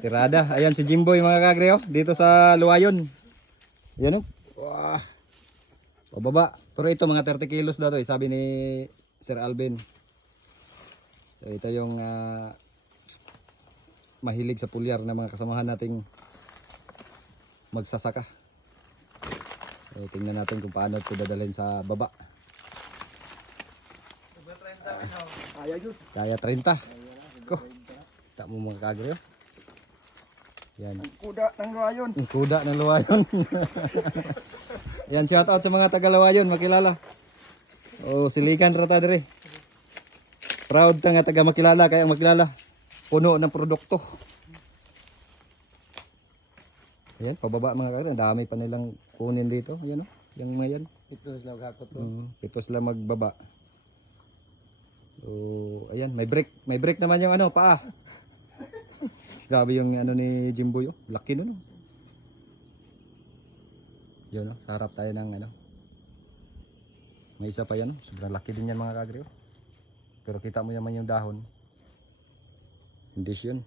Tirada. Ayan si Jimboy mga kagre oh. Dito sa Luwayon. Ayan oh. Wah. Pababa. Pero ito mga 30 kilos daw to eh. Sabi ni Sir Alvin. So ito yung mahilig sa pulyar na mga kasamahan nating magsasaka. So, tingnan natin kung paano ito dadalhin sa baba. Kaya 30. Ko. Tak mo mga kagre oh. Yan. Ang kuda ng Luwayon. Ang kuda ng Luwayon. Yan, shout out sa mga taga Luwayon, makilala. Oh, silikan rata dire. Proud ta nga taga makilala kaya makilala. Puno ng produkto. Ayan, pababa mga kagre, dami pa nilang kunin dito. Ayan oh, yung mga yan. Ito sila gakot to. Ito sila magbaba. So, ayan, may break naman yung ano, paa. Grabe yung ano ni Jimboy, oh. Laki nun, oh. Yun, oh. Sa harap tayo ng ano. May isa pa yan, oh. Sobrang laki din yan mga kagre, oh. Pero kita mo naman yung dahon. Hindi yun.